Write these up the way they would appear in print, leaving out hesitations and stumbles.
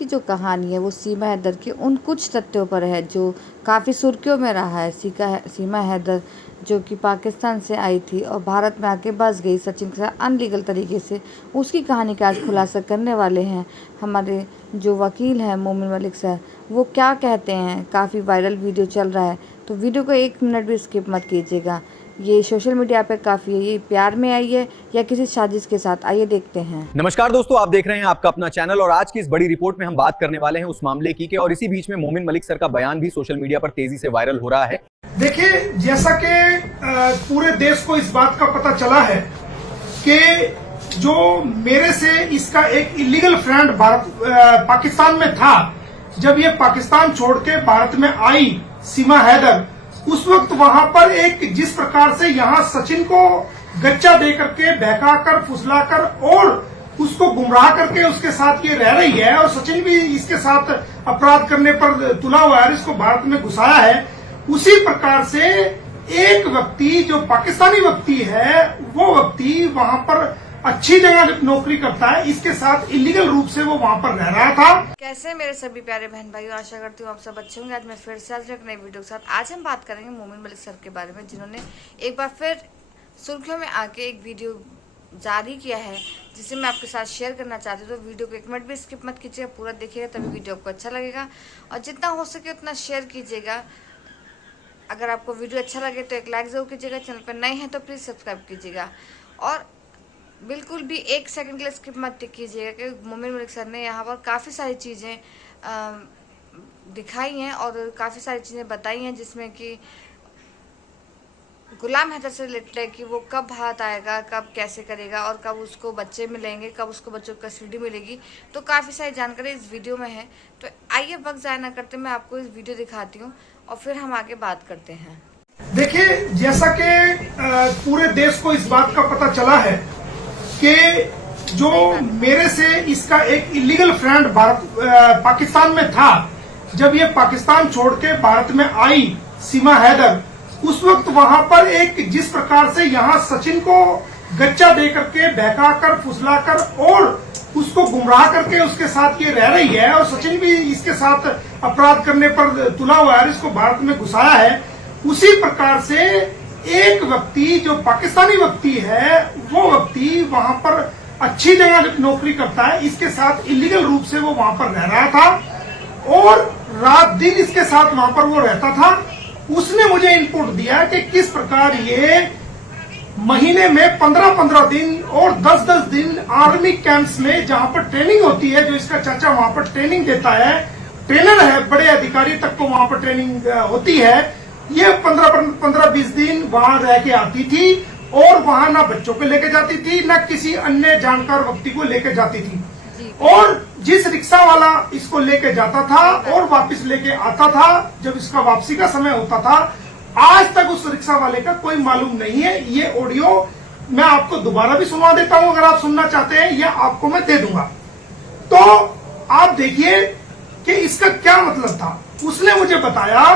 की जो कहानी है वो सीमा हैदर की उन कुछ तथ्यों पर है जो काफ़ी सुर्खियों में रहा है। सीमा हैदर जो कि पाकिस्तान से आई थी और भारत में आके बस गई सचिन के साथ अनलीगल तरीके से, उसकी कहानी का आज खुलासा करने वाले हैं हमारे जो वकील हैं मोमिन मलिक सर। वो क्या कहते हैं, काफ़ी वायरल वीडियो चल रहा है, तो वीडियो को 1 मिनट भी स्किप मत कीजिएगा। ये सोशल मीडिया पे काफ़ी है, ये प्यार में आई है या किसी साजिश के साथ, आइए देखते हैं। नमस्कार दोस्तों, आप देख रहे हैं आपका अपना चैनल और आज की इस बड़ी रिपोर्ट में हम बात करने वाले हैं उस मामले की और इसी बीच में मोमिन मलिक सर का बयान भी सोशल मीडिया पर तेजी से वायरल हो रहा है। देखिए, जैसा कि पूरे देश को इस बात का पता चला है कि जो मेरे से इसका एक इलीगल फ्रेंड पाकिस्तान में था, जब ये पाकिस्तान छोड़ के भारत में आई सीमा हैदर, उस वक्त वहां पर एक जिस प्रकार से यहाँ सचिन को गच्चा दे करके बहकाकर फुसलाकर और उसको गुमराह करके उसके साथ ये रह रही है और सचिन भी इसके साथ अपराध करने पर तुला हुआ है, इसको भारत में घुसाया है, उसी प्रकार से एक व्यक्ति जो पाकिस्तानी व्यक्ति है वो व्यक्ति वहां पर अच्छी जगह नौकरी करता है, इसके साथ इलीगल रूप से वो वहां पर रह रहा था। कैसे मेरे सभी प्यारे बहन भाइयों, आशा करती हूँ आप सब अच्छे होंगे। आज मैं फिर से एक नई वीडियो के साथ आज हम बात करेंगे मोमिन मलिक सर के बारे में, जिन्होंने एक बार फिर सुर्खियों में आके एक वीडियो जारी किया है जिसे मैं आपके साथ शेयर करना चाहती हूँ। तो वीडियो को 1 मिनट भी स्किप मत कीजिएगा, पूरा देखिएगा तभी वीडियो आपको अच्छा लगेगा और जितना हो सके उतना शेयर कीजिएगा। अगर आपको वीडियो अच्छा लगे तो एक लाइक जरूर कीजिएगा, चैनल पर नए हैं तो प्लीज़ सब्सक्राइब कीजिएगा और बिल्कुल भी 1 सेकंड के लिए स्किप मत कीजिएगा कि मोमिन मलिक सर ने यहाँ पर काफ़ी सारी चीज़ें दिखाई हैं और काफ़ी सारी चीज़ें बताई हैं, जिसमें कि गुलाम हैदर से रिलेटेड है कि वो कब भारत आएगा, कब कैसे करेगा और कब उसको बच्चे मिलेंगे, कब उसको बच्चों को कस्टडी मिलेगी। तो काफ़ी सारी जानकारी इस वीडियो में है, तो आइए वक्त ज़ाया ना करते मैं आपको इस वीडियो दिखाती हूँ और फिर हम आगे बात करते हैं। देखिए, जैसा कि पूरे देश को इस बात का पता चला है कि जो मेरे से इसका एक इलीगल फ्रेंड पाकिस्तान में था, जब ये पाकिस्तान छोड़ के भारत में आई सीमा हैदर, उस वक्त वहां पर एक जिस प्रकार से यहाँ सचिन को गच्चा दे करके बहकाकर फुसलाकर और उसको गुमराह करके उसके साथ ये रह रही है और सचिन भी इसके साथ अपराध करने पर तुला हुआ है, इसको भारत में घुसाया है, उसी प्रकार से एक व्यक्ति जो पाकिस्तानी व्यक्ति है वो व्यक्ति वहां पर अच्छी जगह नौकरी करता है, इसके साथ इलीगल रूप से वो वहां पर रह रहा था और रात दिन इसके साथ वहां पर वो रहता था। उसने मुझे इनपुट दिया कि किस प्रकार ये महीने में 15-15 दिन और 10-10 दिन आर्मी कैंप्स में जहां पर ट्रेनिंग होती है, जो इसका चाचा वहां पर ट्रेनिंग देता है, ट्रेनर है, बड़े अधिकारी तक को वहां पर ट्रेनिंग होती है, ये 15-20 दिन वहां रह के आती थी और वहां ना बच्चों को लेके जाती थी ना किसी अन्य जानकार व्यक्ति को लेके जाती थी और जिस रिक्शा वाला इसको लेके जाता था और वापस लेके आता था, जब इसका वापसी का समय होता था, आज तक उस रिक्शा वाले का कोई मालूम नहीं है। ये ऑडियो मैं आपको दोबारा भी सुनवा देता हूं, अगर आप सुनना चाहते हैं, या आपको मैं दे दूंगा। तो आप देखिए कि इसका क्या मतलब था। उसने मुझे बताया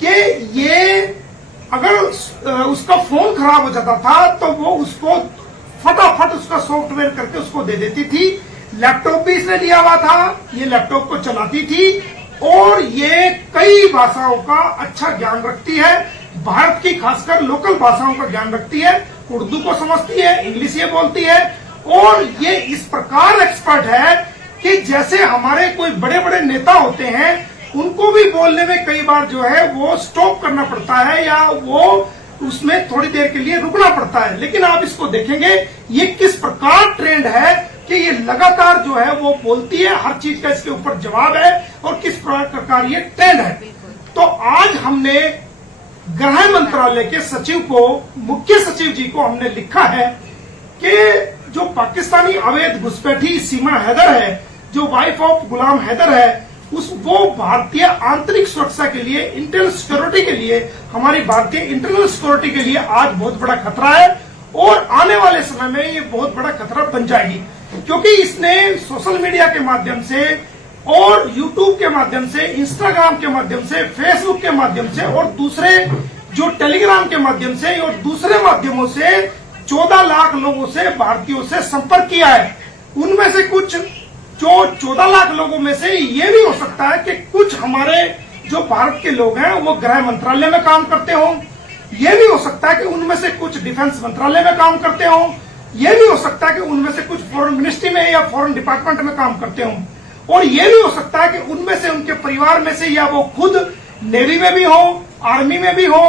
कि ये अगर उसका फोन खराब हो जाता था तो वो उसको फटाफट उसका सॉफ्टवेयर करके उसको दे देती थी। लैपटॉप भी इसने लिया हुआ था, ये लैपटॉप को चलाती थी और ये कई भाषाओं का अच्छा ज्ञान रखती है, भारत की खासकर लोकल भाषाओं का ज्ञान रखती है, उर्दू को समझती है, इंग्लिश ये बोलती है और ये इस प्रकार एक्सपर्ट है कि जैसे हमारे कोई बड़े बड़े नेता होते हैं, उनको भी बोलने में कई बार जो है वो स्टॉप करना पड़ता है या वो उसमें थोड़ी देर के लिए रुकना पड़ता है। लेकिन आप इसको देखेंगे ये किस प्रकार ट्रेंड है कि ये लगातार जो है वो बोलती है, हर चीज का इसके ऊपर जवाब है और किस प्रकार ये ट्रेंड है। तो आज हमने गृह मंत्रालय के सचिव को, मुख्य सचिव जी को हमने लिखा है कि जो पाकिस्तानी अवैध घुसपैठी सीमा हैदर है, जो वाइफ ऑफ गुलाम हैदर है, वो भारतीय आंतरिक सुरक्षा के लिए, इंटरनल सिक्योरिटी के लिए, हमारी भारतीय इंटरनल सिक्योरिटी के लिए आज बहुत बड़ा खतरा है और आने वाले समय में ये बहुत बड़ा खतरा बन जाएगी, क्योंकि इसने सोशल मीडिया के माध्यम से और यूट्यूब के माध्यम से, इंस्टाग्राम के माध्यम से, फेसबुक के माध्यम से और दूसरे जो टेलीग्राम के माध्यम से और दूसरे माध्यमों से 14 लाख लोगों से, भारतीयों से संपर्क किया है। उनमें से कुछ जो 14 लाख लोगों में से ये भी हो सकता है कि कुछ हमारे जो भारत के लोग हैं वो गृह मंत्रालय में काम करते हों, ये भी हो सकता है कि उनमें से कुछ डिफेंस मंत्रालय में काम करते हों, ये भी हो सकता है कि उनमें से कुछ फॉरेन मिनिस्ट्री में या फॉरेन डिपार्टमेंट में काम करते हों, और ये भी हो सकता है कि उनमें से उनके परिवार में से या वो खुद नेवी में भी हो, आर्मी में भी हो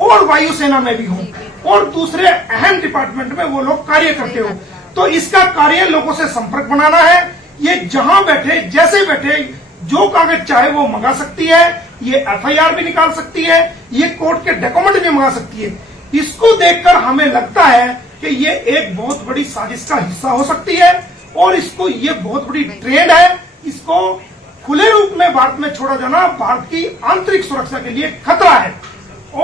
और वायुसेना में भी हो और दूसरे अहम डिपार्टमेंट में वो लोग कार्य करते हो। तो इसका कार्य लोगों से संपर्क बनाना है। ये जहां बैठे जैसे बैठे जो कागज चाहे वो मंगा सकती है, ये एफआईआर भी निकाल सकती है, ये कोर्ट के डॉक्यूमेंट भी मंगा सकती है। इसको देखकर हमें लगता है कि ये एक बहुत बड़ी साजिश का हिस्सा हो सकती है और इसको ये बहुत बड़ी ट्रेंड है। इसको खुले रूप में भारत में छोड़ा जाना भारत की आंतरिक सुरक्षा के लिए खतरा है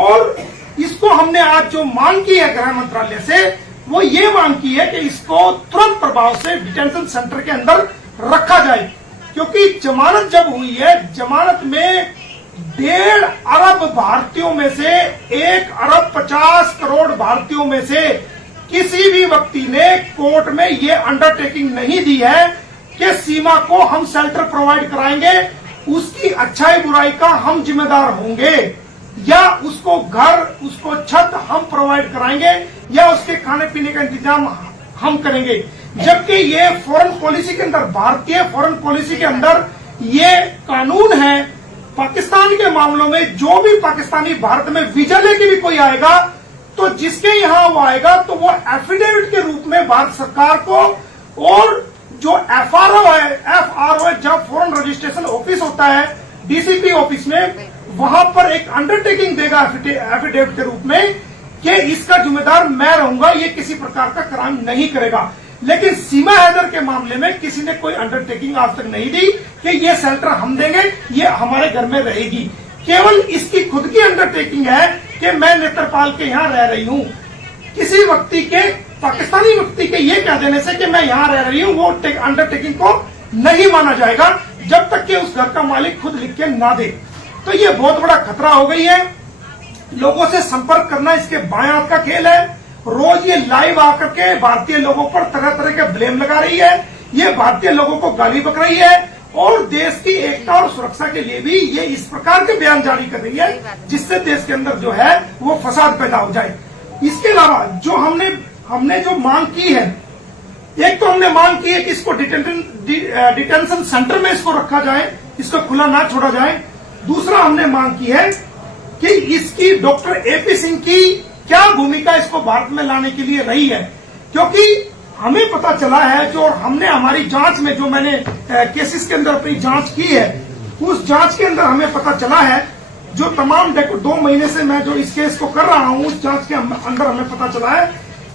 और इसको हमने आज जो मांग की है गृह मंत्रालय से वो ये मांग की है कि इसको तुरंत प्रभाव से डिटेंशन सेंटर के अंदर रखा जाए, क्योंकि जमानत जब हुई है, जमानत में 1.5 अरब भारतीयों में से 1 अरब 50 करोड़ भारतीयों में से किसी भी व्यक्ति ने कोर्ट में ये अंडरटेकिंग नहीं दी है कि सीमा को हम शेल्टर प्रोवाइड कराएंगे, उसकी अच्छाई बुराई का हम जिम्मेदार होंगे या उसको घर उसको छत हम प्रोवाइड कराएंगे या उसके खाने पीने का इंतजाम हम करेंगे। जबकि ये फॉरेन पॉलिसी के अंदर, भारतीय फॉरेन पॉलिसी के अंदर ये कानून है। पाकिस्तान के मामलों में जो भी पाकिस्तानी भारत में वीजा लेके भी कोई आएगा तो जिसके यहाँ वो आएगा तो वो एफिडेविट के रूप में भारत सरकार को और जो एफआरओ है जब फॉरेन रजिस्ट्रेशन ऑफिस होता है डीसीपी ऑफिस में, वहां पर एक अंडरटेकिंग देगा एफिडेविट के रूप में कि इसका जिम्मेदार मैं रहूंगा, ये किसी प्रकार का क्राइम नहीं करेगा। लेकिन सीमा हैदर के मामले में किसी ने कोई अंडरटेकिंग आज तक नहीं दी कि ये शेल्टर हम देंगे, ये हमारे घर में रहेगी। केवल इसकी खुद की अंडरटेकिंग है कि मैं नेत्रपाल के यहाँ रह रही हूँ। किसी व्यक्ति के, पाकिस्तानी व्यक्ति के ये कह देने से कि मैं यहाँ रह रही हूँ, वो अंडरटेकिंग को नहीं माना जाएगा जब तक कि उस घर का मालिक खुद लिख के ना दे। तो ये बहुत बड़ा खतरा हो गई है। लोगों से संपर्क करना इसके बाएं हाथ का खेल है। रोज ये लाइव आकर के भारतीय लोगों पर तरह तरह के ब्लेम लगा रही है, ये भारतीय लोगों को गाली बक रही है और देश की एकता और सुरक्षा के लिए भी ये इस प्रकार के बयान जारी कर रही है जिससे देश के अंदर जो है वो फसाद पैदा हो जाए। इसके अलावा जो हमने जो मांग की है, एक तो हमने मांग की है कि इसको डिटेंशन सेंटर में इसको रखा जाए, इसको खुला ना छोड़ा जाए। दूसरा हमने मांग की है कि इसकी डॉक्टर एपी सिंह की क्या भूमिका इसको भारत में लाने के लिए रही है, क्योंकि हमें पता चला है जो हमने हमारी जांच में जो मैंने केसेस के अंदर अपनी जांच की है, उस जांच के अंदर हमें पता चला है जो तमाम 2 महीने से मैं जो इस केस को कर रहा हूं, उस जांच के अंदर हमें पता चला है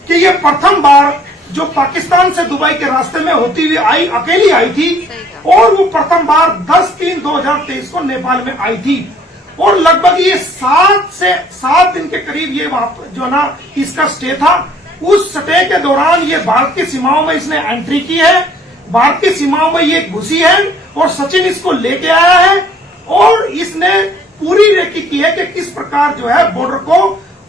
कि ये प्रथम बार जो पाकिस्तान से दुबई के रास्ते में होती हुई आई, अकेली आई थी और वो प्रथम बार 10/3/2023 को नेपाल में आई थी और लगभग ये 7 दिन के करीब ये वहां जो ना इसका स्टे था। उस स्टे के दौरान ये भारत की सीमाओं में इसने एंट्री की है, भारत की सीमाओं में ये घुसी है और सचिन इसको लेके आया है और इसने पूरी रेकी की है कि किस प्रकार जो है बॉर्डर को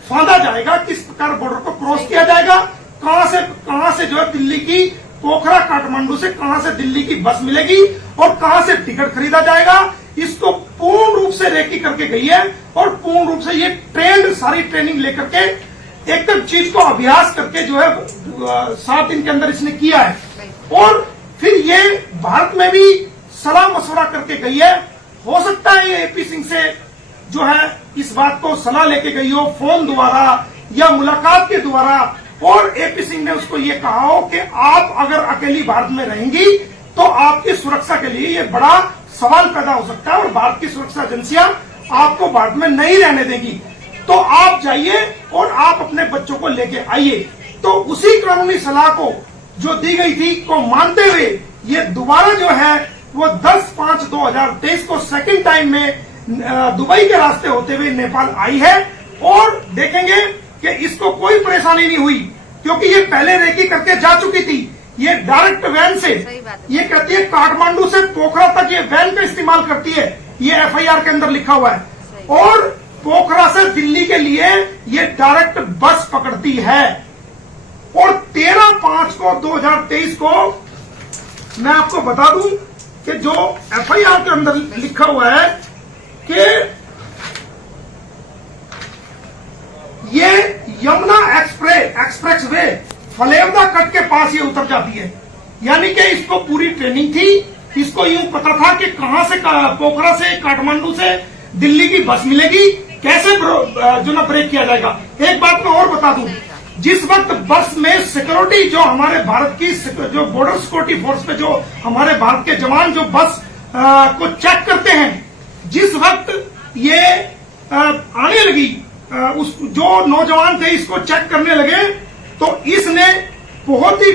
फांदा जाएगा, किस प्रकार बॉर्डर को क्रॉस किया जाएगा, कहां से जो है दिल्ली की पोखरा काठमांडू से कहां से दिल्ली की बस मिलेगी और कहां से टिकट खरीदा जाएगा। इसको पूर्ण रूप से रेकी करके गई है और पूर्ण रूप से ये सारी ट्रेनिंग लेकर के एकदम चीज को अभ्यास करके जो है 7 दिन के अंदर इसने किया है और फिर ये भारत में भी सलाह मशवरा करके गई है। हो सकता है ये एपी सिंह से जो है इस बात को सलाह लेके गई हो फोन द्वारा या मुलाकात के द्वारा और एपी सिंह ने उसको ये कहा हो कि आप अगर अकेली भारत में रहेंगी तो आपकी सुरक्षा के लिए ये बड़ा सवाल पैदा हो सकता है और भारत की सुरक्षा एजेंसियां आपको भारत में नहीं रहने देंगी, तो आप जाइए और आप अपने बच्चों को लेके आइए। तो उसी कानूनी सलाह को जो दी गई थी को मानते हुए ये दोबारा जो है वो 10/5/2023 को सेकंड टाइम में दुबई के रास्ते होते हुए नेपाल आई है और देखेंगे कि इसको कोई परेशानी नहीं हुई क्योंकि ये पहले रेकी करके जा चुकी थी। ये डायरेक्ट वैन से, ये कहती है काठमांडू से पोखरा तक ये वैन का इस्तेमाल करती है, ये एफआईआर के अंदर लिखा हुआ है और पोखरा से दिल्ली के लिए ये डायरेक्ट बस पकड़ती है और 13/5/2023 को मैं आपको बता दूं कि जो एफआईआर के अंदर लिखा हुआ है कि ये यमुना एक्सप्रेस वे फलेवदा कट के पास ये उतर जाती है। यानी कि इसको पूरी ट्रेनिंग थी, इसको यूं पता था कि कहां से, पोखरा से, काठमांडू से दिल्ली की बस मिलेगी, कैसे जो ना ब्रेक किया जाएगा। एक बात मैं और बता दूं, जिस वक्त बस में सिक्योरिटी जो हमारे भारत की जो बॉर्डर सिक्योरिटी फोर्स पे जो हमारे भारत के जवान जो बस को चेक करते हैं, जिस वक्त ये आने लगी, उस जो नौजवान थे इसको चेक करने लगे, तो इसने बहुत ही